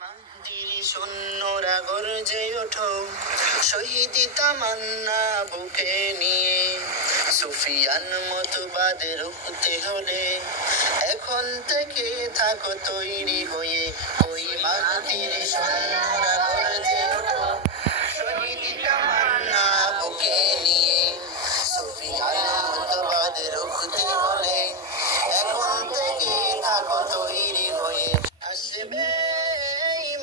মাহদির সৈন্যরা গর্জে ওঠো, শহীদ তামান্না বুকে নিয়ে। সুফিয়ান মতবাদ রুখতে হলে এখন থেকে থাকো তৈরি হয়ে। ওই মাহদির সৈন্যরা গর্জে ওঠো, শহীদ তামান্না বুকে নিয়ে। সুফিয়ান মতবাদ রুখতে হলে এখন থেকে থাকো তৈরি হয়ে। আসবে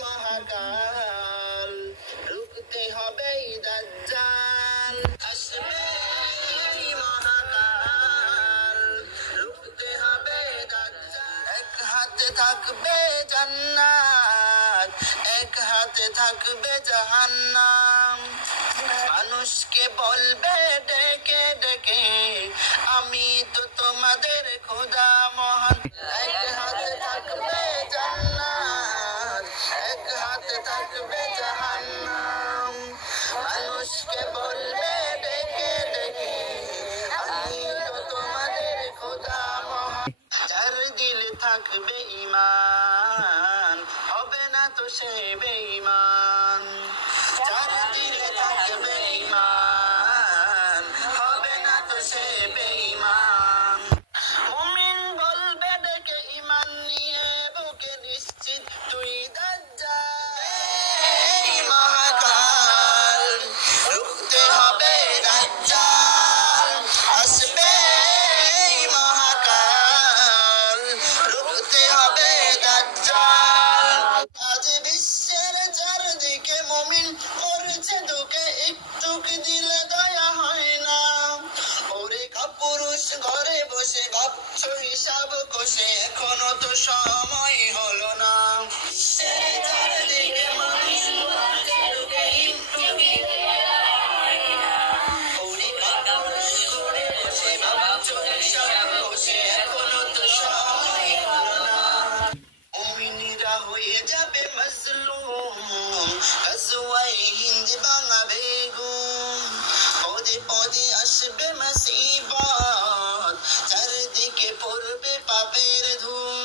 মহাকাল, রুখতে হবে দাজ্জাল। আসবে মহাকাল, রুখতে হবে দাজ্জাল। এক হাতে থাকবে জান্নাত, এক হাতে থাকবে জাহান্নাম। মানুষকে বলবে ডেকে ডেকে, আমি তো তোমাদের খোদা মহান। এক হাতে থাকবে জান্নাত, এক হাতে থাকবে জাহান্নাম। মানুষকে বলবে ডেকে ডেকে, আমি তো তোমাদের খোদা মহান। যার দিলে থাকবে ঈমান, হবে না তো সে বেঈমান। যার দিলে থাকবে ঈমান, হবে না তো সে বেঈমান। মুমিন বলবে ডেকে ঈমান নিয়ে বুকে, নিশ্চিত তুই দাজ্জাল। এই মহাকাল, রুখতে হবে দাজ্জাল। আসবে এই মহাকাল, রুখতে হবে দাজ্জাল। আজ বিশ্বের চারদিকে মুমিন মরছে দুঃখে, একটুক দিলে দয়া হয় না। ওরে কাপুরুষ ঘরে বসে ভাবছো হিসাব কষে, এখনো তো সময় হলো না। বিশ্বের চারদিকে মানুষ মরছে দুঃখে, একটুক দিলে দয়া হয় না। ওরে কাপুরুষ ঘরে বসে ভাবছো হিসাব কষে, এখনো তো সময় হলো না। মুমিনরা হয়ে যাবে মজলুম, গাজওয়ায়ে হিন্দ ভাঙাবে ঘুম। পদে পদে আসবে মুসিবত, চারদিকে পড়বে পাপের ধুম।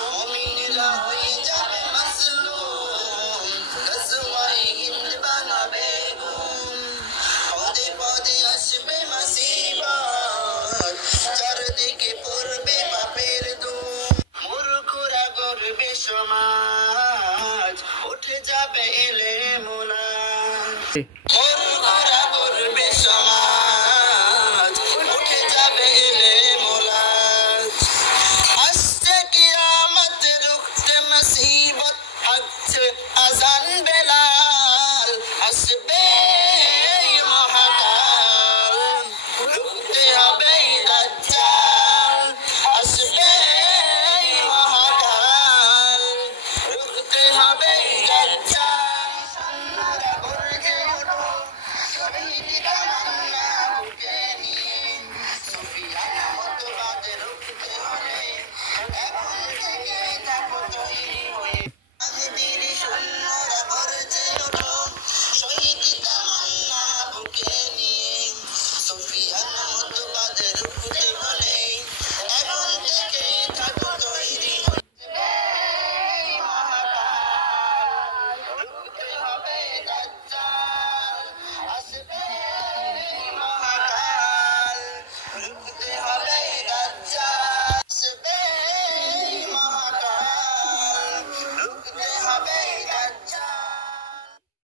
মুমিনরা হয়ে যাবে মজলুম, গাজওয়ায়ে হিন্দ ভাঙাবে ঘুম। পদে পদে আসবে মুসিবত, চারদিকে পড়বে পাপের ধুম। মূর্খরা গর্বে সমাজ, উঠে যাবে এলেমুলা।